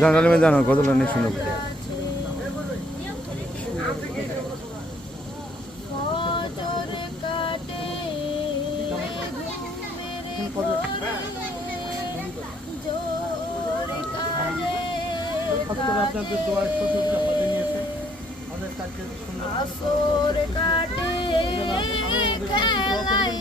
জানালে জানো গজল অনেক সুন্দর। আপনাদের দোয়ার সুযোগটা হাতে নিয়েছে। আমাদের কাছে সুন্দর।